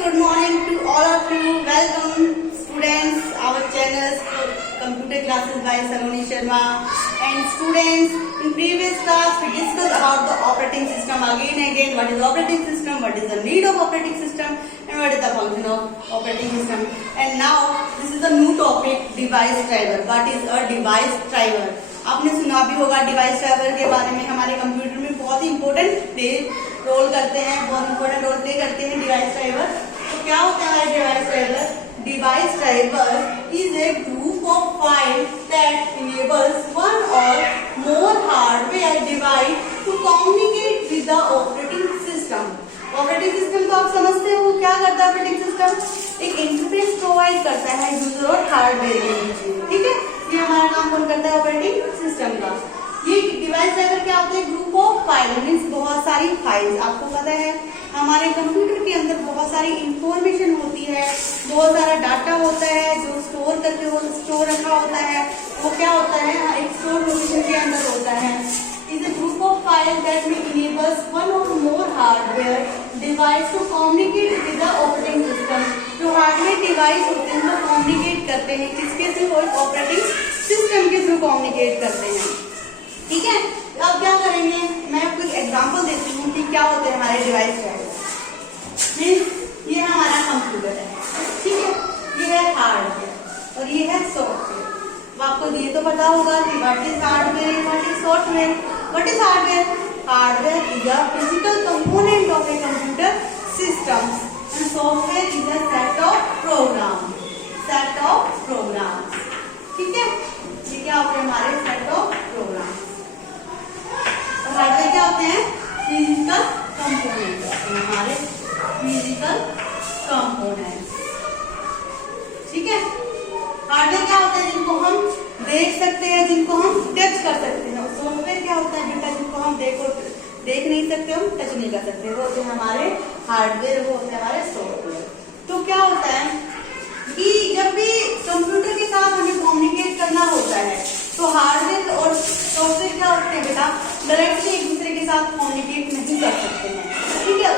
good morning to all of you. Welcome students, our channels for computer classes by Saloni Sharma. And students, in previous class we discussed about the operating system again and again. What is operating system? What is the need of operating system? And what is the function of operating system? And now this is a new topic, device driver. What is a device driver? आपने सुना भी होगा device driver के बारे में. हमारे computer में बहुत ही इंपॉर्टेंट रोल करते हैं, बहुत इंपॉर्टेंट रोल प्ले करते हैं डिवाइस ड्राइवर. तो क्या होता है device driver? Device driver is a group of files that enables one or more hardware device to communicate with the operating system. Operating system तो आप समझते हो क्या करता है ऑपरेटिंग सिस्टम? एक इंटरफेस प्रोवाइड करता है यूजर और हार्डवेयर के बीच में. ठीक है, ये हमारा काम कौन करता है? ऑपरेटिंग सिस्टम का. ये डिवाइस ड्राइवर क्या होता है? ग्रुप ऑफ फाइल, मीन्स बहुत सारी फाइल्स. आपको पता है हमारे कंप्यूटर के अंदर बहुत सारी इंफॉर्मेशन होती है, बहुत सारा डाटा होता है जो स्टोर करके वो स्टोर रखा होता है. वो क्या होता है? एक स्टोर लोकेशन के अंदर होता है. Is a group of file that में enables one or more hardware device to communicate with the operating system. जो हार्डवेयर डिवाइस होते हैं वो कम्युनिकेट करते हैं किसके थ्रू? ऑपरेटिंग सिस्टम के थ्रू कम्युनिकेट करते हैं. ठीक है, अब क्या करेंगे? मैं आपको एक एग्जांपल देती हूँ कि क्या होते हैं हमारे डिवाइस ड्राइवर. ये हमारा कंप्यूटर है, ठीक है, ये है हार्डवेयर और ये है सॉफ्टवेयर. आपको ये तो पता होगा कि what is hardware, what is software. What is hardware? Hardware is a physical component of a computer system and software is a set of program. Set of program. ठीक है, ये क्या होते हैं हमारे? Set of programme. हार्डवेयर क्या होते हैं? फिजिकल कंपोनेंट होते हैं हमारे, फिजिकल कंपोनेंट. ठीक है, हार्डवेयर क्या होता है? जिनको हम देख सकते हैं, जिनको हम टच कर सकते हैं. सॉफ्टवेयर क्या होता है बेटा? जिनको हम देख नहीं सकते, हम टच नहीं कर सकते. वो होते हैं हमारे हार्डवेयर, वो होते हैं हमारे सॉफ्टवेयर. तो क्या होता है कि जब भी कंप्यूटर के साथ हमें कम्युनिकेट करना होता है तो हार्डवेयर और सॉफ्टवेयर क्या होते हैं बेटा? डायरेक्टली एक दूसरे के साथ कम्युनिकेट नहीं कर सकते हैं. ठीक है,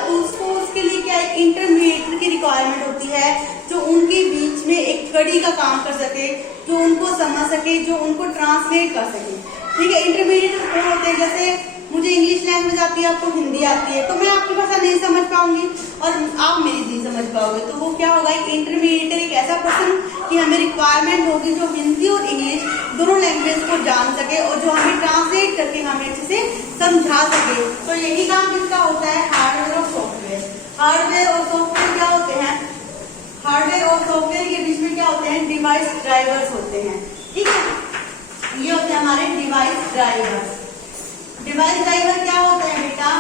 उसके लिए क्या इंटरमीडिएटर की रिक्वायरमेंट होती है जो उनके बीच में एक कड़ी का काम कर सके, जो उनको समझ सके, जो उनको ट्रांसलेट कर सके. ठीक है, इंटरमीडिएटर कौन होते हैं? जैसे मुझे इंग्लिश लैंग्वेज आती है, आपको हिंदी आती है, तो मैं आपकी भाषा नहीं समझ पाऊंगी और आप मेरी नहीं समझ पाओगे. तो वो क्या होगा? एक इंटरमीडिएटर, एक ऐसा पर्सन कि हमें रिक्वायरमेंट होगी जो हिंदी और इंग्लिश दोनों लैंग्वेज को जान सके और जो हमें ट्रांसलेट करके हमें अच्छे से समझा सके. तो यही काम किसका होता है? हार्डवेयर और सॉफ्टवेयर. हार्डवेयर और सॉफ्टवेयर क्या होते हैं? हार्डवेयर और सॉफ्टवेयर के बीच में क्या होते हैं? डिवाइस ड्राइवर्स होते हैं. ठीक है, ये होते हैं हमारे डिवाइस ड्राइवर्स. डिवाइस ड्राइवर क्या होते हैं बेटा?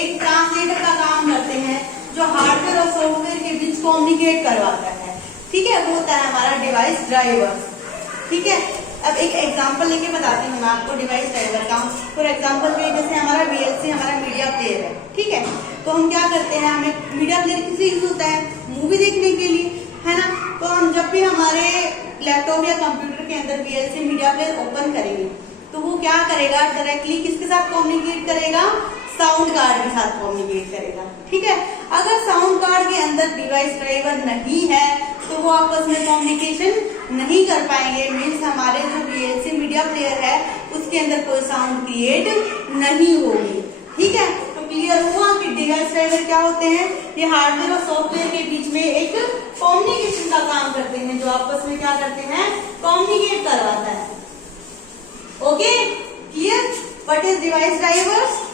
एक ट्रांसलेटर का काम करते हैं जो हार्डवेयर और सॉफ्टवेयर के बीच कम्युनिकेट करवाता है. ठीक है, वो होता है हमारा डिवाइस ड्राइवर. ठीक है, अब एक एग्जांपल लेके बताती हूँ मैं आपको डिवाइस ड्राइवर का. फॉर एग्जांपल के जैसे हमारा VLC हमारा मीडिया प्लेयर है. ठीक है, तो हम क्या करते हैं? हमें मीडिया प्लेयर किस यूज होता है? मूवी देखने के लिए, है ना. तो हम जब भी हमारे लैपटॉप या कंप्यूटर के अंदर VLC मीडिया प्लेयर ओपन करेंगे तो वो क्या करेगा? डायरेक्टली किसके साथ कम्युनिकेट करेगा? साउंड कार्ड के साथ कम्युनिकेट करेगा. ठीक है, अगर साउंड कार्ड के अंदर डिवाइस ड्राइवर नहीं है तो वो आपस में कम्युनिकेशन नहीं कर पाएंगे. मीन्स हमारे जो VLC मीडिया प्लेयर है उसके अंदर कोई साउंड क्रिएट नहीं होगी. ठीक है, तो क्लियर हुआ कि डिवाइस ड्राइवर क्या होते हैं? ये हार्डवेयर और सॉफ्टवेयर के बीच में एक कम्युनिकेशन का काम करते हैं, जो आपस में क्या करते हैं? कम्युनिकेट करवाता है. Okay, clear? What is device drivers?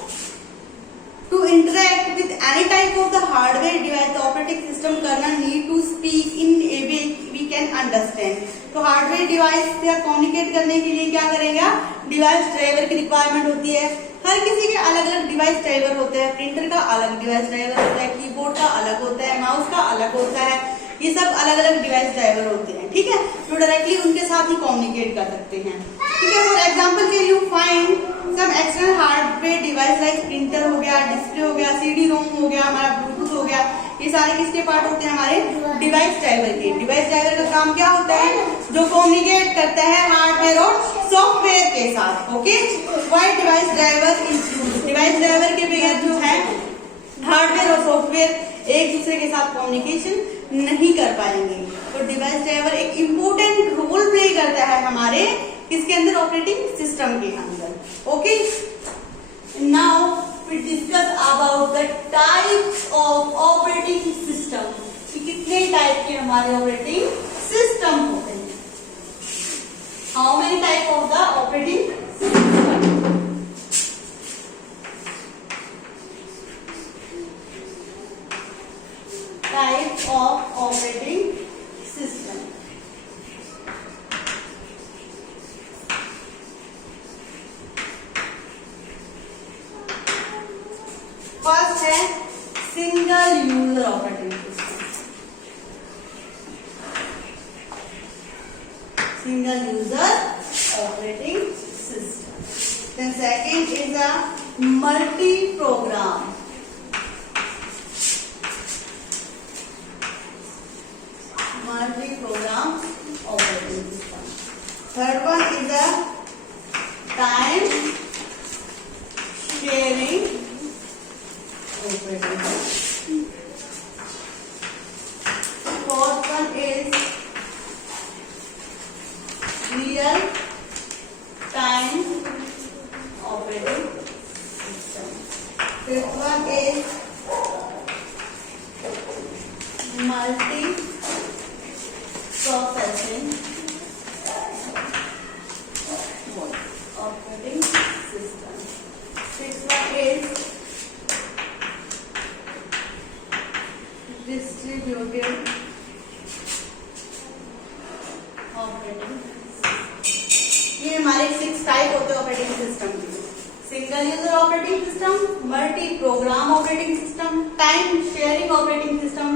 To interact with any type of the hardware device, the operating system kernel need to speak in a way we can understand. तो हार्डवेयर डिवाइस से communicate करने के लिए क्या करेगा? Device driver की requirement होती है. हर किसी के अलग अलग डिवाइस ड्राइवर होते हैं. प्रिंटर का अलग डिवाइस ड्राइवर होता है, कीबोर्ड का अलग होता है, माउस का अलग होता है. ये सब अलग अलग डिवाइस ड्राइवर होते हैं. ठीक है, तो डायरेक्टली उनके साथ ही कम्युनिकेट कर सकते हैं. ठीक है, फॉर एग्जाम्पल के you find some external hardware device like printer हो गया, डिस्प्ले हो गया, CD-ROM हो गया, हमारा ब्लूटूथ हो गया. ये सारे किसके पार्ट होते हैं? हमारे डिवाइस ड्राइवर के. डिवाइस ड्राइवर का काम क्या होता है? जो कम्युनिकेट करता है हार्डवेयर और सॉफ्टवेयर के साथ. Okay, why device driver include? Device driver के बगैर जो है हार्डवेयर और सॉफ्टवेयर एक दूसरे के साथ कम्युनिकेशन नहीं कर पाएंगे। तो डिवाइस ड्राइवर एक इम्पोर्टेंट रोल प्ले करता है हमारे किसके अंदर, ऑपरेटिंग सिस्टम के अंदर। Okay, now we discuss about the types of operating system, कि कितने टाइप के हमारे ऑपरेटिंग सिस्टम होते हैं। How many type of the operating system? Type of operating system. First है single user operating system. Single user operating system. Then second is a multi-program. Multi-program operating system. Third one is a time sharing operating system. Fourth one is real time operating system. Fifth one is multi processing operating system. Sixth one is distributed operating। ये हमारे 6 type होते हैं operating system के। Single user operating system, multi program operating system, time sharing operating system,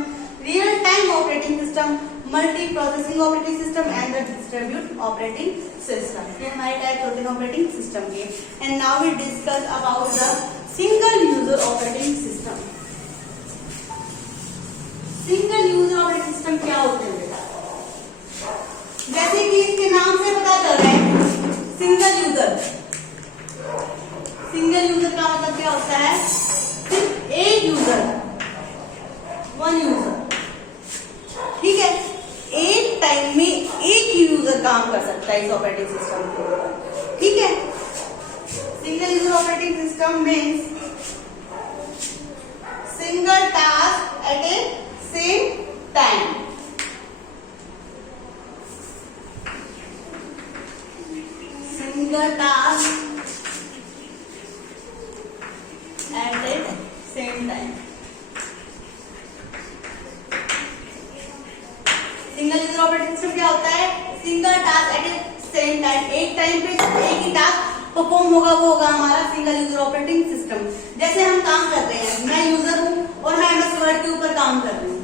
real time operating system, multi processing operating system and the distribute operating system. ये हमारे type होते हैं operating system के। And now we discuss about the single user operating system. Single user operating system क्या होते हैं बेटा? जैसे कि इसके नाम से पता चल रहा है सिंगल यूजर। सिंगल यूजर का मतलब क्या होता है? सिर्फ एक यूजर, वन यूजर। ठीक है, एक टाइम में एक ही यूजर काम कर सकता है इस ऑपरेटिंग सिस्टम के ऊपर। ठीक है, single user operating system means single task at A same time. Single task at the same time. Single user operating system क्या होता है? Single task at A same time, एक टाइम पे एक ही टास्क परफॉर्म होगा, वो होगा हमारा सिंगल यूजर ऑपरेटिंग सिस्टम। जैसे हम काम कर रहे हैं, मैं यूजर हूँ और मैं MS वर्ड के ऊपर काम कर रही हूँ,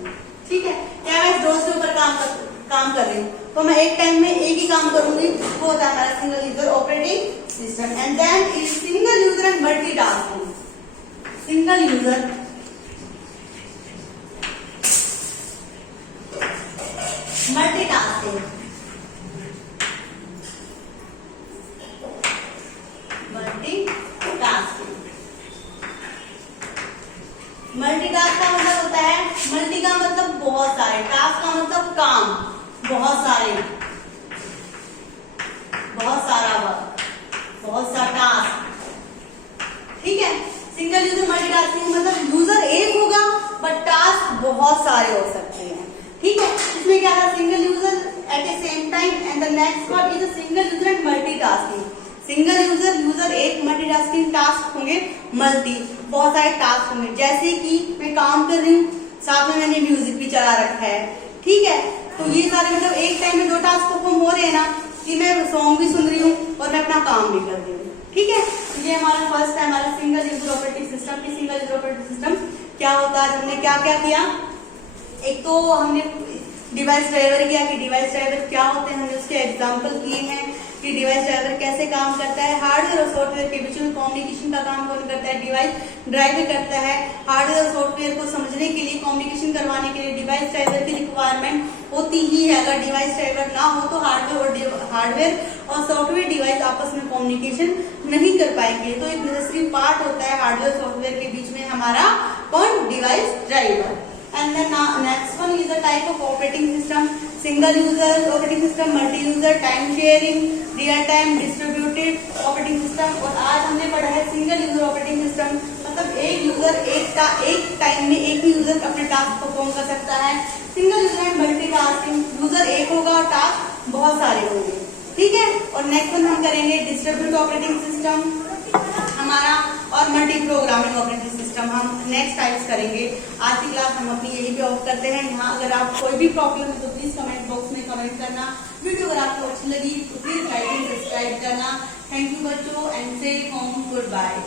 ठीक है, या MS DOS के ऊपर काम कर रही हूँ, तो मैं एक टाइम में एक ही काम करूंगी, वो होता है हमारा single user operating system. And then is single user and multitasking. Single user multitasking, multitask का मतलब होता है, मल्टी का मतलब बहुत सारे, टास्क का मतलब काम, बहुत सारे, बहुत सारा वर्क, बहुत सा टास्क। ठीक है, सिंगल यूजर मल्टीटास्किंग मतलब यूजर एक होगा बट टास्क बहुत सारे हो सकते हैं। ठीक है, इसमें क्या है? Single user eight A same time and the next word is single user and multitasking. Single user, user एक, मल्टीटास्किंग टास्क होंगे मल्टी, बहुत सारे टास्क होंगे। जैसे कि मैं काम कर रही हूँ, साथ में मैंने म्यूजिक भी चला रखा है, ठीक है, तो ये सारे मतलब एक टाइम में दो टास्क परफॉर्म हो रहे हैं ना, कि मैं सॉन्ग भी सुन रही हूँ और मैं अपना काम भी कर रही हूँ। ठीक है, ये हमारा फर्स्ट है, हमारा सिंगल यूजर ऑपरेटिंग सिस्टम की। सिंगल यूजर ऑपरेटिंग सिस्टम क्या होता है? हमने क्या क्या किया? एक तो हमने डिवाइस ड्राइवर किया कि डिवाइस ड्राइवर क्या होते हैं, हमने उसके एग्जाम्पल किए हैं कि डिवाइस ड्राइवर कैसे काम करता है। हार्डवेयर और सॉफ्टवेयर के बीच में कम्युनिकेशन का काम कौन करता है? डिवाइस ड्राइवर करता है। हार्डवेयर और सॉफ्टवेयर को समझने के लिए, कम्युनिकेशन करवाने के लिए डिवाइस ड्राइवर की रिक्वायरमेंट होती ही है। अगर डिवाइस ड्राइवर ना हो तो हार्डवेयर और सॉफ्टवेयर डिवाइस आपस में कम्युनिकेशन नहीं कर पाएंगे। तो एक नेसेसरी पार्ट होता है हार्डवेयर सॉफ्टवेयर के बीच में हमारा कौन, device driver. And then next one is the type of operating system, single user operating system, multi user, time sharing, real time, distributed operating system. और आज हमने पढ़ा है सिंगल यूजर ऑपरेटिंग सिस्टम, मतलब एक यूजर एक टाइम में एक ही यूजर अपने टास्क परफॉर्म कर सकता है। Single user and multitasking, user एक होगा और टास्क बहुत सारे होंगे, ठीक है। और नेक्स्ट वन हम करेंगे डिस्ट्रीब्यूटेड ऑपरेटिंग सिस्टम हमारा, और मल्टी प्रोग्रामिंग ऑपरेटिंग सिस्टम हम नेक्स्ट टाइप्स करेंगे। आज की क्लास हम अपनी यही पे ऑफ करते हैं। यहाँ अगर आप कोई भी प्रॉब्लम है तो प्लीज कमेंट बॉक्स में कमेंट करना। वीडियो अगर आपको अच्छी लगी तो प्लीज लाइक एंड सब्सक्राइब करना। थैंक यू बच्चों एंड से होम गुड बाय।